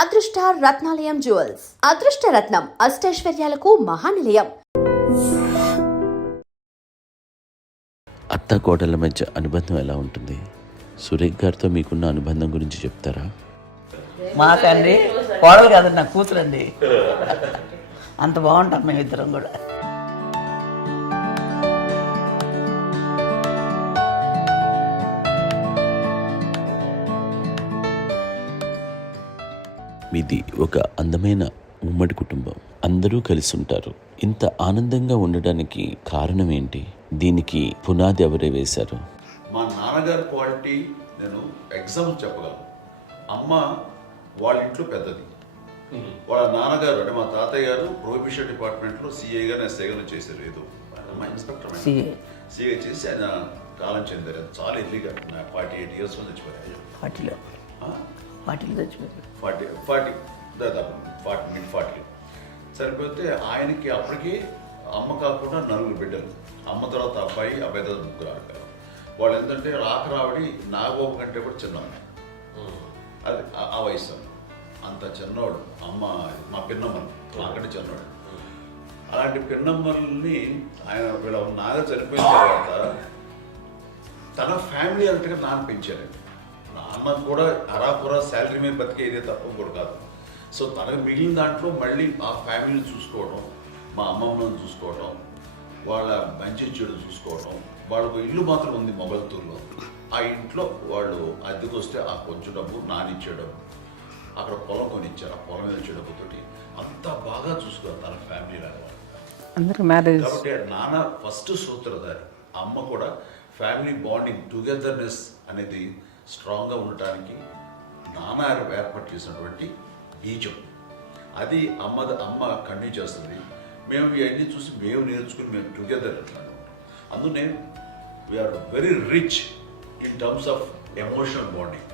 అదృష్ట రత్నాలయం జ్యువెల్స్ అదృష్ట రత్నం అష్టైశ్వర్యాలకు మహానిలయం. అత్త కోడళ్ళ మధ్య అనుబంధం ఎలా ఉంటుంది? సురేఖ్ గారితో మీకున్న అనుబంధం గురించి చెప్తారా? మా తండ్రి కోడలు కాదండి, నా కూతురండి. అంత బాగుంటాం మేమిద్దరం కూడా. మీది ఒక అందమైన ఉమ్మడి కుటుంబం, అందరూ కలిసి ఉంటారు. ఇంత ఆనందంగా ఉండడానికి కారణం ఏంటి? దీనికి పునాది ఎవరే వేశారు? మా నాన్నగారి క్వాలిటీ నేను ఎగ్జాంపుల్ చెప్పగలను. అమ్మ వాళ్ళ ఇంట్లో పెద్దది. వాళ్ళ నాన్నగారు అంటే మా తాతయ్య గారు ప్రొహిబిషన్ డిపార్ట్మెంట్లో సిఐగానే ఎస్ఐగానే చేశారు. ఏదో అమ్మ ఇన్స్పెక్టర్ సిఐ చేసి ఆయన కాలం చెందారు. చాలా ఎర్లీగా 48 years చచ్చిపోయారు. 40 దాదాపు 40 సరిపోతే ఆయనకి అప్పటికి అమ్మ కాకుండా 4 బిడ్డలు. అమ్మ తర్వాత అబ్బాయి తర్వాత 3 ఆడపిల్లలు. వాళ్ళు ఏంటంటే రాకరావిడి నాగబాబు కంటే కూడా చిన్న అది ఆ వయసు. అంత చిన్నవాడు అమ్మ, మా పిన్నమ్మని నాకంటే చిన్నవాడు. అలాంటి పిన్నమ్మల్ని ఆయన వీళ్ళ నాగ చనిపోయిన తర్వాత తన ఫ్యామిలీ అంతగా నాన్న పెంచారు. నాన్న కూడా అరాపురా శాలరీ మీద బతికేదే తప్ప కూడా కాదు. సో తనకు మిగిలిన దాంట్లో మళ్ళీ ఆ ఫ్యామిలీని చూసుకోవడం, మా అమ్మమ్మని చూసుకోవడం, వాళ్ళ మంచి చెడు చూసుకోవడం. వాళ్ళకు ఇల్లు మాత్రం ఉంది మొగల్తూరులో. ఆ ఇంట్లో వాళ్ళు అద్దెకు వస్తే ఆ కొంచెం డబ్బు నానిచ్చే డబ్బు, అక్కడ పొలం కొనిచ్చారు. ఆ పొలం ఇచ్చే డబ్బుతోటి అంతా బాగా చూసుకోవాలి తన ఫ్యామిలీ లాగా. కాబట్టి నాన్న ఫస్ట్ సూత్రధారి. అమ్మ కూడా ఫ్యామిలీ బాండింగ్, టుగెదర్నెస్ అనేది స్ట్రాంగ్గా ఉండటానికి నాన్న ఏర్పాటు చేసినటువంటి బీజం అది అమ్మ కంటిన్యూ చేస్తుంది. మేము ఇవన్నీ చూసి మేము నేర్చుకుని మేము టుగెదర్ ఉంటాం. అందునే we're very rich in terms of emotional bonding.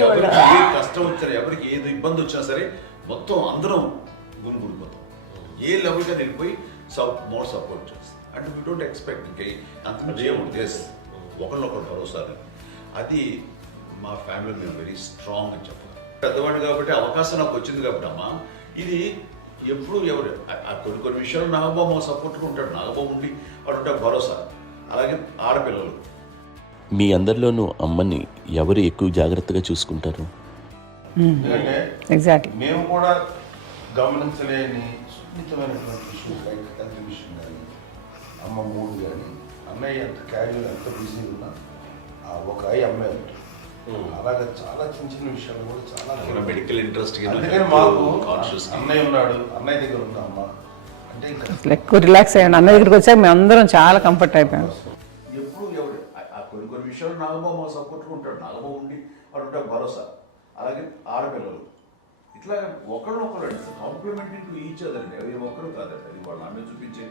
ఏ కష్టం వచ్చినా, ఎవరికి ఏది ఇబ్బంది వచ్చినా సరే మొత్తం అందరం గురిపోతాం. ఏ లెవెల్గా వెళ్ళిపోయి మోర్ సపోర్ట్ చేస్తాం. అంటే వీ డోంట్ ఎక్స్పెక్ట్ ఇంకా అంతమంది ఏముంది ఒకరినొకరు భరోసా. అది మా ఫ్యామిలీ మేము వెరీ స్ట్రాంగ్ అని చెప్పాలి. పెద్దవాడు కాబట్టి అవకాశం నాకు వచ్చింది కాబట్టి అమ్మ ఇది ఎప్పుడు ఎవరు కొన్ని విషయాలు నాగబాబు సపోర్ట్గా ఉంటాడు. నాగబాబు ఉండి వాడు ఉంటాడు భరోసా. అలాగే ఆడపిల్లలు మీ అందరిలోనూ అమ్మని ఎవరు ఎక్కువ జాగ్రత్తగా చూసుకుంటారు? మేము కూడా గమనించలేని సున్నితమైనటువంటి విషయం, తండ్రి విషయం కానీ, అమ్మ మూడు కానీ, అన్నయ్య ఎంత క్యారియర్ ఎంత బిజీ ఉన్నా ఒక అమ్మాయి ఉంటుంది. అలాగే చాలా చిన్న చిన్న విషయాలు కూడా చాలా మెడికల్ ఇంట్రెస్ట్. అందుకని మాకు అన్నయ్య ఉన్నాడు, అన్నయ్య దగ్గర ఉన్న అమ్మ అంటే ఇంకా ఎక్కువ రిలాక్స్ అయ్యాను. అన్నయ్య దగ్గరికి వచ్చాక మేము అందరం చాలా కంఫర్ట్ అయిపోయాం. ఎప్పుడు ఎవరు కొన్ని విషయాలు నాగబాబు సపోర్ట్గా ఉంటాడు. నాగబాబు ఉండి వాడు ఉంటాడు భరోసా. అలాగే ఆడపిల్లలు ఇట్లా ఒకరినొకరు కాంప్లిమెంటింగ్ టు ఈచ్ అదర్ అండి. అవి ఒక్కరు కాదండి. అది వాళ్ళు అమ్మే చూపించే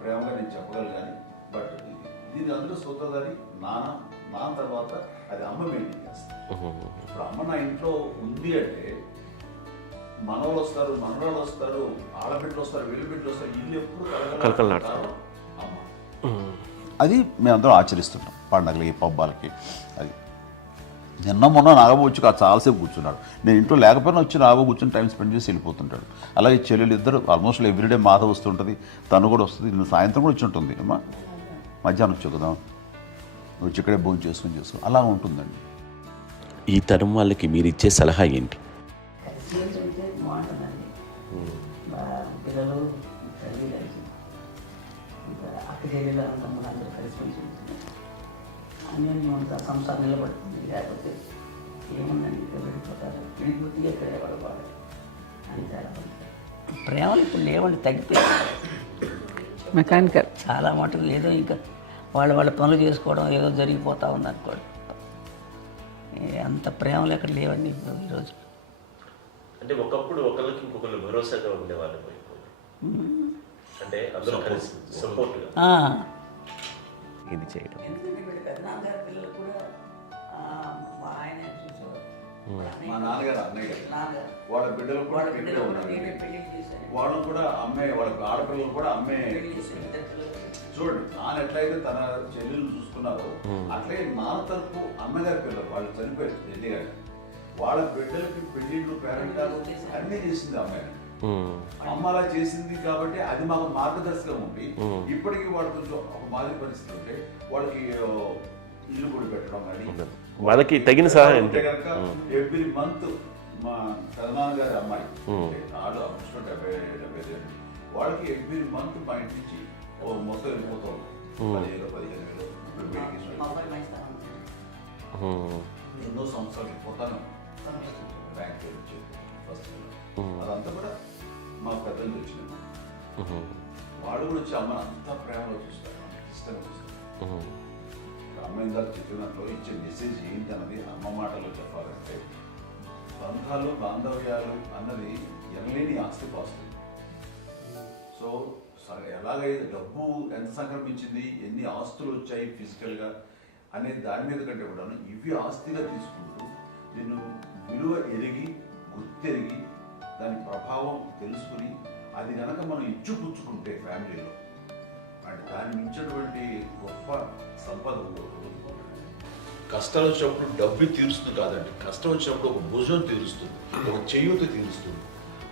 ప్రేమగా నేను చెప్పగలను. కానీ బట్ దీని అందులో సూత్రధారి నాన్న తర్వాత అది అమ్మ మెయింటైన్ చేస్తుంది. ఇప్పుడు అమ్మ నా ఇంట్లో ఉంది అంటే మనవాళ్ళు వస్తారు, మనవాళ్ళు వస్తారు, ఆడబిడ్డలు వస్తారు, వెలుబిడ్డలు వస్తారు. ఇల్లు ఎప్పుడు కలకలాడతారు అమ్మ. అది మేమందరం ఆచరిస్తున్నాం పండగలకి, పబ్బాలకి. అది నిన్న మొన్న నాగబాబు వచ్చి చాలాసేపు కూర్చున్నాడు. నేను ఇంట్లో లేకపోయినా వచ్చి నాగబాబు కూర్చొని టైం స్పెండ్ చేసి వెళ్ళిపోతుంటాడు. అలాగే చెల్లెలు ఇద్దరు ఆల్మోస్ట్ ఎవ్రీడే మాత వస్తుంటుంది, తను కూడా వస్తుంది. నిన్న సాయంత్రం కూడా వచ్చి ఉంటుంది. అమ్మా మధ్యాహ్నం వచ్చి కదా వచ్చి ఇక్కడే భోజనం చేసుకుని అలా ఉంటుందండి. ఈ తరం వాళ్ళకి మీరు ఇచ్చే సలహా ఏంటి? పిల్లలు తల్లి కలిసి అక్కడికి అందరూ కలిసి అన్నీ సంసారం నిలబడుతుంది. లేకపోతే ఏముందండి ఇక్కడ వెళ్ళిపోతారు, విడిపోతే ఇక్కడ ఎవరు అంతే. ప్రేమలు ఇప్పుడు లేవండి, తగ్గిపోయాయి. మెకానికల్ చాలా మటుకు ఏదో ఇంకా వాళ్ళ పనులు చేసుకోవడం ఏదో జరిగిపోతూ ఉంది అనుకోండి. అంత ప్రేమలు ఎక్కడ లేవండి ఇప్పుడు ఈరోజు. అంటే ఒకప్పుడు ఒకరికి ఇంకొకరు భరోసాగా ఉండేవాళ్ళు. అంటే అందరూ కలిసి సపోర్ట్గా ఇది చేయడం. మా నాన్నగారు అన్నయ్య గారు వాళ్ళ బిడ్డలు కూడా ఇక్కడే ఉన్నారు. వాళ్ళు కూడా అమ్మాయి, వాళ్ళ ఆడపిల్లలు కూడా అమ్మాయి. చూడండి నాన్న ఎట్లయితే తన చెల్లెలు చూసుకున్నారో అట్లే నాన్న తరపు అమ్మగారి పిల్లలు వాళ్ళు చనిపోయారు. ఎల్లి గారు వాళ్ళ బిడ్డలకి పెళ్లిళ్ళు పేరెంటాలు అన్నీ చేసింది అమ్మాయి. అమ్మ అలా చేసింది కాబట్టి అది మాకు మార్గదర్శకం ఉంది. ఇప్పటికీ వాళ్ళు కొంచెం ఒక మాదిరి పరిస్థితి ఉంటే వాళ్ళకి ఇల్లు కూడా పెట్టడం కానీ మనకి తగిన సహాయం కనుక ఎవ్రీ మంత్ మా పెదనాన్న గారి అమ్మాయి నాడు అప్పుడు 70 వాళ్ళకి ఎవ్రీ మంత్ మా ఇంటి నుంచి మొత్తం వెళ్ళిపోతాం 10,000-15,000 ఎన్నో సంవత్సరాలు వెళ్ళిపోతాను బ్యాంక్ వచ్చి ఫస్ట్ అదంతా కూడా మా పెద్దలు వచ్చింది. వాళ్ళు కూడా వచ్చి అమ్మని అంతా ప్రేమలో చూస్తారు, ఇష్టంగా చూస్తారు. అమ్మ ఇందాక చెప్పినట్లు ఇచ్చే మెసేజ్ ఏంటి అన్నది అమ్మ మాటలో చెప్పాలంటే బంధాలు బాంధవ్యాలు అన్నది ఎనలేని ఆస్తిపాస్తులు. సో ఎలాగైతే డబ్బు ఎంత సంక్రమించింది, ఎన్ని ఆస్తులు వచ్చాయి ఫిజికల్గా అనే దాని మీద కంటే కూడా ఇవి ఆస్తిగా తీసుకుంటూ నేను విలువ ఎరిగి గుర్తెరిగి దాని ప్రభావం తెలుసుకుని అది కనుక మనం ఇచ్చుపుచ్చుకుంటే ఫ్యామిలీలో అంటే దాన్ని మించినటువంటి గొప్ప సంపద కష్టాలు వచ్చినప్పుడు డబ్బు తీరుస్తుంది కాదండి, కష్టం వచ్చినప్పుడు ఒక భుజం తీరుస్తుంది, ఒక చేయూత తీరుస్తుంది.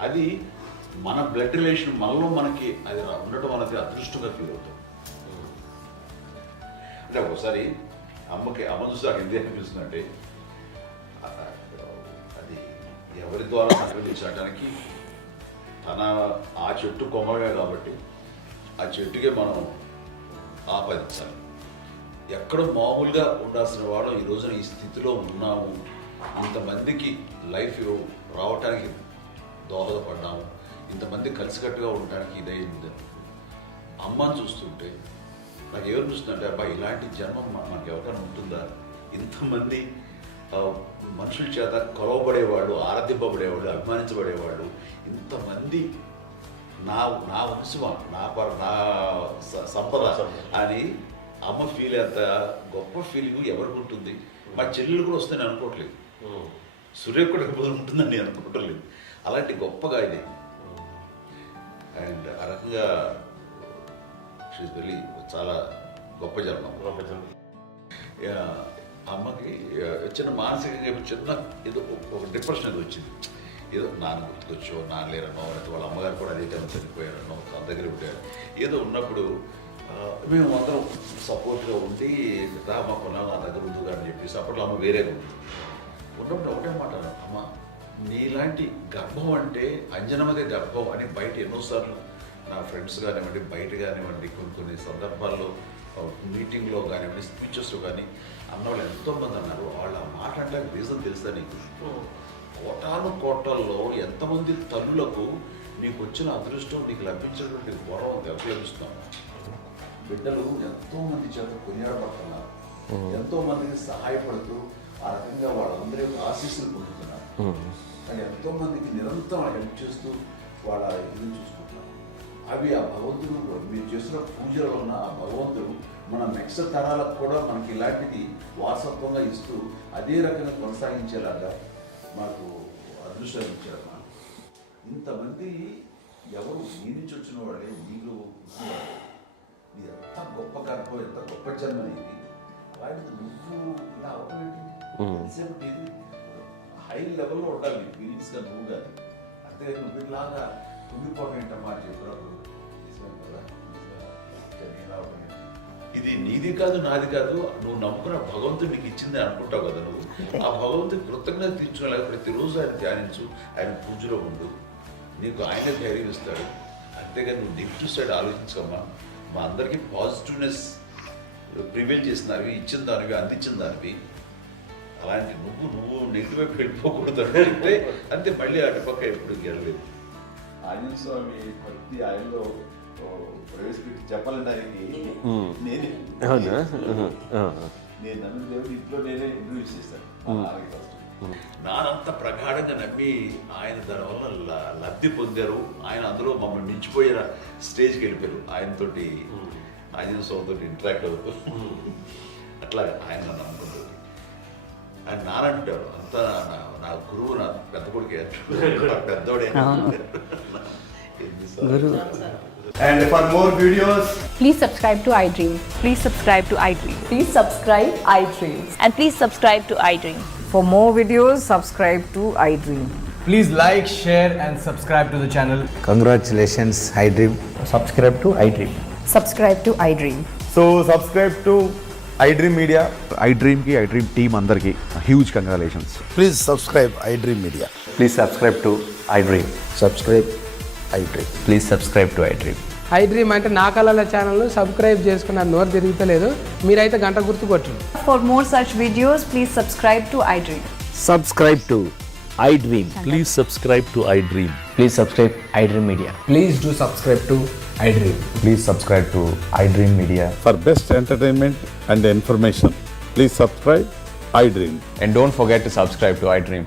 అది మన బ్లడ్ రిలేషన్ మనలో మనకి అది ఉండటం అనేది అదృష్టంగా ఫీల్ అవుతాం. అంటే ఒకసారి అమ్మ చూసి నాకు ఎందుకు అనిపిస్తుందంటే అది ఎవరి ద్వారా సంక్రమించడానికి తన ఆ చెట్టు కొమ్మగా కాబట్టి ఆ చెట్టుకే మనం ఆపాదించాలి. ఎక్కడో మామూలుగా ఉండాల్సిన వాడు ఈ రోజున ఈ స్థితిలో ఉన్నాము, ఇంతమందికి లైఫ్ రావటానికి దోహదపడ్డాము, ఇంతమంది కలిసికట్టుగా ఉండటానికి ఇదైంది. అమ్మని చూస్తుంటే నాకు ఎవరు చూస్తుందంటే అబ్బా ఇలాంటి జన్మం మనకి ఎవరికైనా ఉంటుందా, ఇంతమంది మనుషుల చేత కొలవబడేవాళ్ళు, ఆరాధింపబడేవాళ్ళు, అభిమానించబడేవాళ్ళు, ఇంతమంది నా వంశమా నా సంపద అని అమ్మ ఫీల్ అంత గొప్ప ఫీలింగ్ ఎవరికి ఉంటుంది. మా చెల్లెలు కూడా వస్తే నేను అనుకోవట్లేదు, సూర్య కూడా ఉంటుందని నేను అనుకోవట్లేదు. అలాంటి గొప్పగా ఇది అండ్ ఆ రకంగా వెళ్ళి చాలా గొప్ప జన్మ. అమ్మకి చిన్న మానసికంగా చిన్న ఏదో ఒక డిప్రెషన్ అది వచ్చింది. ఏదో నాన్న గుర్తుకొచ్చో, నాన్న లేరనో, లేకపోతే వాళ్ళ అమ్మగారు కూడా అదే టైం చనిపోయారనో, తన దగ్గర ఉంటారు ఏదో ఉన్నప్పుడు మేము అందరం సపోర్ట్గా ఉండి మా కొన్నాళ్ళు నా దగ్గర ఉంది అని చెప్పేసి అప్పట్లో అమ్మ వేరేగా ఉంది. ఉన్నప్పుడు ఒకటే మాట, అమ్మ నీలాంటి గర్భం అంటే అంజనమదే గర్భం అని బయట ఎన్నోసార్లు నా ఫ్రెండ్స్ కానివ్వండి, బయట కానివ్వండి, కొన్ని సందర్భాల్లో మీటింగ్లో కానివ్వండి, స్పీచెస్లో కానీ అన్నవాళ్ళు ఎంతోమంది అన్నారు. వాళ్ళు ఆ మాట్లాడడానికి రీజన్ తెలుసా నీకు? కోటాల్లో ఎంతమంది తల్లులకు నీకు వచ్చిన అదృష్టం, నీకు లభించినటువంటి గౌరవం ఎవరు లభిస్తున్నాము. బిడ్డలు ఎంతోమంది చేత కొనియాడబడుతున్నారు, ఎంతోమందికి సహాయపడుతూ ఆ రకంగా వాళ్ళందరి యొక్క ఆశీస్సులు పొందుతున్నారు. కానీ ఎంతోమందికి నిరంతరం హెల్ప్ చేస్తూ వాళ్ళ ఇది చూసుకుంటున్నారు. అవి ఆ భగవంతుడు మీరు చేసిన పూజలో ఉన్న ఆ భగవంతుడు మన నెక్స్ట్ తరాలకు కూడా మనకి ఇలాంటిది వారసత్వంగా ఇస్తూ అదే రకంగా కొనసాగించేలాగా మాకు అదృష్టాలు ఇచ్చారు. ఇంతమంది ఎవరు నీ నుంచి వచ్చిన వాళ్ళే నీళ్ళు ఇది ఎంత గొప్ప గర్భం, ఎంత గొప్ప జన్మ అనేది. అలాంటిది నువ్వు ఇలా అవటమేంటి? ఇది హై లెవెల్లో ఉండాలి నీ ఫీలింగ్స్గా నువ్వు కానీ. అంతే నువ్వు ఇలాగా కుంగిపోవడం ఏంటమ్మా అని చెప్పినప్పుడు ఇది నీది కాదు నాది కాదు, నువ్వు నమ్ముకున్న భగవంతుడు నీకు ఇచ్చింది అనుకుంటావు కదా. నువ్వు ఆ భగవంతుడి కృతజ్ఞత తీర్చుకోలేక ప్రతిరోజు ఆయన ధ్యానించు, ఆయన పూజలో ఉండు, నీకు ఆయనే ధైర్యం ఇస్తాడు. అంతేగాని నువ్వు నెగిటివ్ సైడ్ ఆలోచించమ్మా. మా అందరికీ పాజిటివ్నెస్ ప్రివైల్ చేసిన దానివి, ఇచ్చిన దానివి, అందించిన దానివి. అలాంటి నువ్వు నెగిటివ్ వైపు వెళ్ళిపోకూడదు అంటే అంతే. మళ్ళీ అటుపక్క ఎప్పుడు గెలలేదు. ఆంజనేయ స్వామి భక్తి ఆయనలో ప్రవేశపెట్టి చెప్పాలడానికి నేనే నేను నమ్మిన దేవుడు ఇంట్లో నేనే ఇంట్రడ్యూస్ చేశాను. నానంత ప్రగాఢంగా నమ్మి ఆయన దానివల్ల లబ్ధి పొందారు. ఆయన అందులో మమ్మల్ని మించిపోయిన స్టేజ్కి వెళ్ళిపోయారు. ఆయనతోటి ఆంజనేయ స్వామితో ఇంటరాక్ట్ అవుతూ అట్లా ఆయన నమ్ముకుంటుంది. ఆయన నానంటారు అంతా నా గురువు, నా పెద్ద కొడుకే, పెద్దోడే. And for more videos, please subscribe to iDream. Please subscribe to iDream. Please subscribe iDreams. And please subscribe to iDream. For more videos, subscribe to iDream. Please like, share, and subscribe to the channel. Congratulations, iDream. Subscribe to iDream. Subscribe to iDream. So subscribe to iDream Media. iDream కి iDream team అందరికి huge congratulations. Please subscribe iDream Media. Please subscribe to iDream. Subscribe iDream. Please subscribe to iDream. iDream అంటే నా కళల channel subscribe చేసుకున్న నోరు తిరుగుతలేదు, మీరైతే గంట గుర్తు కొట్టండి. For more such videos, please subscribe to iDream. Subscribe to iDream. Please subscribe to iDream. Please subscribe iDream Media. Please do subscribe to iDream. Please subscribe to iDream Media. For best entertainment and information, please subscribe iDream. And don't forget to subscribe to iDream.